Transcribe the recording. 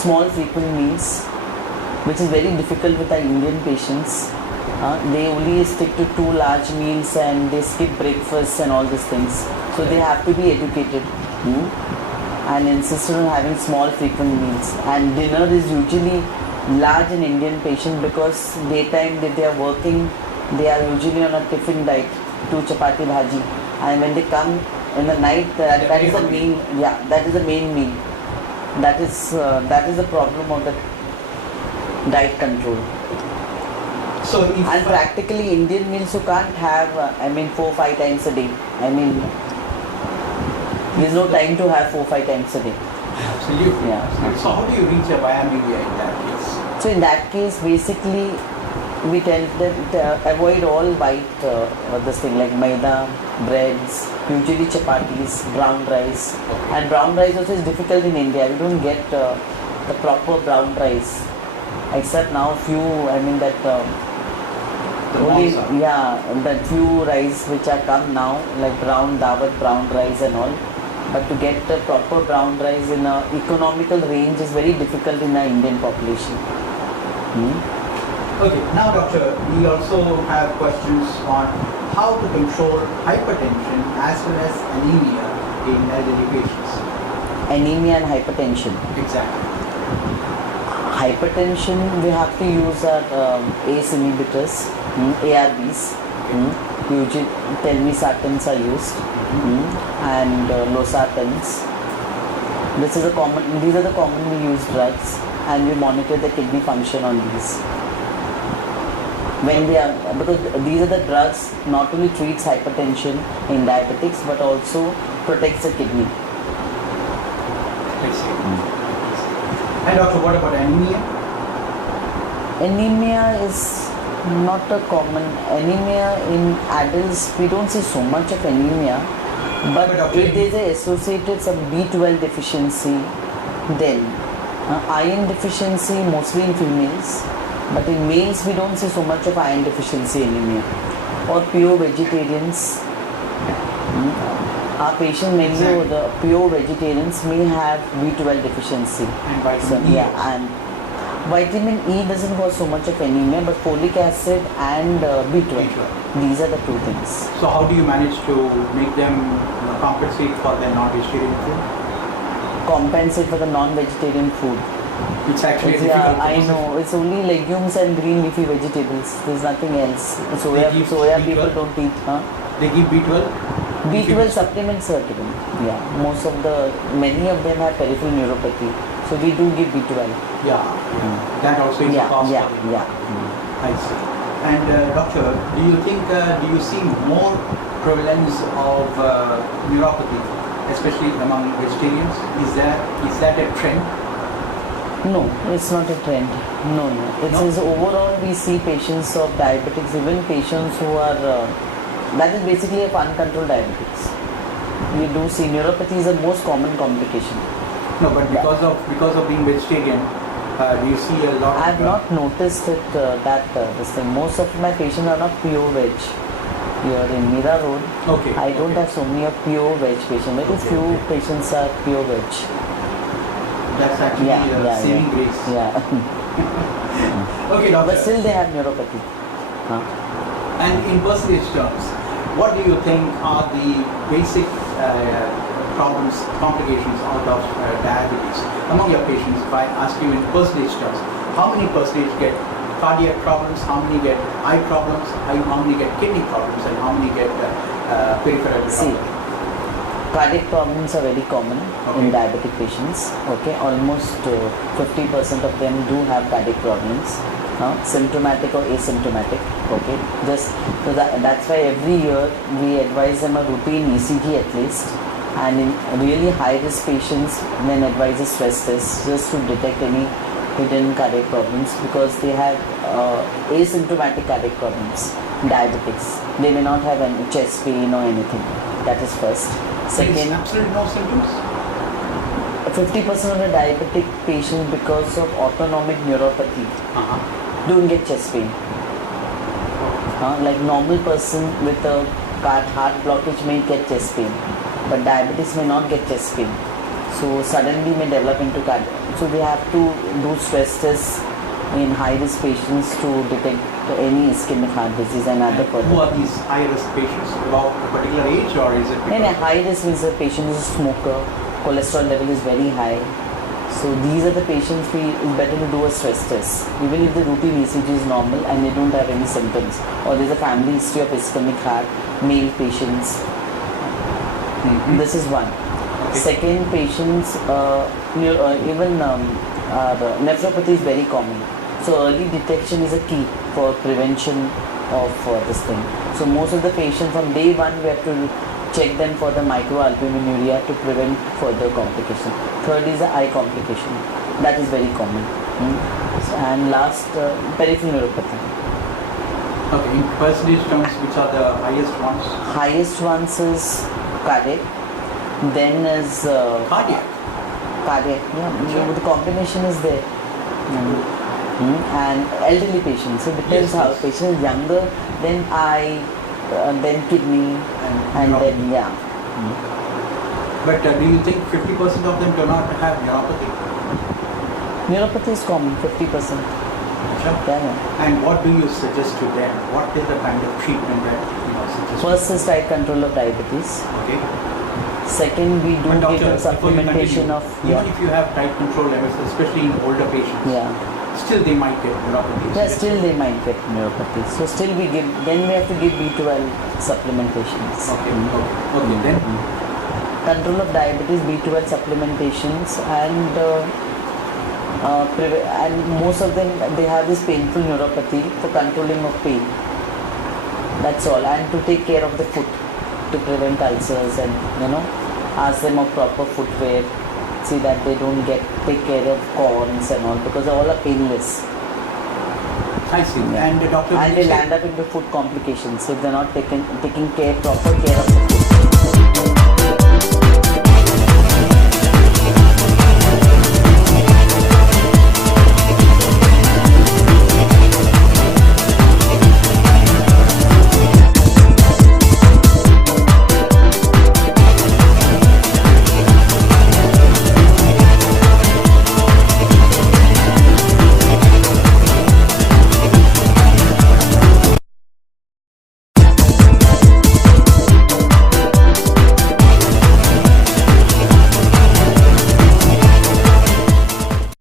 small frequent meals, which is very difficult with our Indian patients. They only stick to 2 large meals and they skip breakfast and all these things. So they have to be educated and insisted on having small frequent meals. And dinner is usually large in Indian patient because daytime if they are working, they are usually on a tiffin diet, 2 chapati bhaji. And when they come in the night, that is the main, that is the main meal. That is the problem of the diet control. So and practically Indian meals you can't have 4-5 times a day. There's no time to have 4-5 times a day. Absolutely. Yeah. So how do you reach a biamelia in that case? So in that case, basically we tell them to avoid all white like maida, breads, usually chapatis, brown rice. And brown rice also is difficult in India. We don't get the proper brown rice. Except now that few rice which are come now, like brown dawat brown rice and all. But to get the proper brown rice in a economical range is very difficult in our Indian population. Okay, now doctor, we also have questions on how to control hypertension as well as anemia in elderly patients. Anemia and hypertension. Exactly. Hypertension, we have to use our ACE inhibitors, ARBs. Usually telmisartans are used and losartans. These are the commonly used drugs, and we monitor the kidney function on these. Because these are the drugs not only treats hypertension in diabetics but also protects the kidney. I see. And doctor, what about anemia? Anemia is not a common anemia in adults. We don't see so much of anemia, but if there is associated some B12 deficiency, then iron deficiency mostly in females, but in males we don't see so much of iron deficiency anemia. Or pure vegetarians. Our patient, many of the pure vegetarians may have B12 deficiency. And vitamin E. And vitamin E doesn't cause so much of anemia, but folic acid and B12. These are the two things. So how do you manage to make them compensate for their non-vegetarian food? Compensate for the non-vegetarian food. It's actually difficult. I know. It's only legumes and green leafy vegetables. There's nothing else. Soya people don't eat. They give B12? B12 supplements are given. Many of them have peripheral neuropathy. So we do give B12. That also is a cost. I see. And doctor, do you see more prevalence of neuropathy, especially among vegetarians? Is that a trend? No, it's not a trend. No. It is overall we see patients of diabetics, even patients who are that is basically a uncontrolled diabetics. We do see neuropathy is the most common complication. No, but because of being vegetarian, do you see a lot? I have not noticed this thing. Most of my patients are not pure veg. Here in Mira Road, I don't have so many of pure veg patients. Very few patients are pure veg. That's actually saving grace. Okay, doctor. But still they have neuropathy. And in percentage terms, what do you think are the basic complications out of diabetes among your patients? If I ask you in percentage terms, how many percentage get cardiac problems, how many get eye problems, how many get kidney problems, and how many get peripheral problems? Cardiac problems are very common in diabetic patients. Almost 50% of them do have cardiac problems. Symptomatic or asymptomatic. That's why every year we advise them a routine ECG at least, and in really high risk patients then advise a stress test just to detect any hidden cardiac problems, because they have asymptomatic cardiac problems. Diabetics, they may not have any chest pain or anything. That is first. Second, absolutely no symptoms. 50% of the diabetic patients, because of autonomic neuropathy, don't get chest pain. Like normal person with a heart blockage may get chest pain, but diabetes may not get chest pain. So suddenly may develop into cardiac. So they have to do stress tests in high-risk patients to detect any ischemic heart disease and other Who further. are these high-risk patients? About a particular age, or is it? And a high risk means the patient is a smoker, cholesterol level is very high. So these are the patients it's better to do a stress test. Even if the routine ECG is normal and they don't have any symptoms, or there's a family history of ischemic heart, male patients. This is one. Okay. Second, patients, nephropathy is very common. So early detection is a key for prevention of this thing. So most of the patients from day one we have to check them for the microalbuminuria to prevent further complication. Third is the eye complication. That is very common. And last, peripheral neuropathy. Okay, in percentage terms, which are the highest ones? Highest ones is cardiac. Then is Cardiac. yeah. Sure. The combination is there. And elderly patients. So it depends Yes, how yes. patient is younger, then eye, then kidney, and then yeah. But do you think 50% of them do not have neuropathy? Neuropathy is common, 50%. Sure. Yeah. And what do you suggest to them? What is the kind of treatment that suggest? First is tight control of diabetes. Okay. Second, we do But give them before you supplementation continue, of even if you have tight control levels, especially in older patients, still they might get neuropathy. Yeah, still they might get neuropathy. So still we give, then we have to give B12 supplementations. Okay. Okay. Then Control of diabetes, B12 supplementations, and most of them they have this painful neuropathy for controlling of pain. That's all, and to take care of the foot to prevent ulcers, and ask them of proper footwear. See that they don't take care of corns and all, because all are painless. I see. Yeah. And the doctor. And they land up into foot complications if they're not taking proper care of the foot.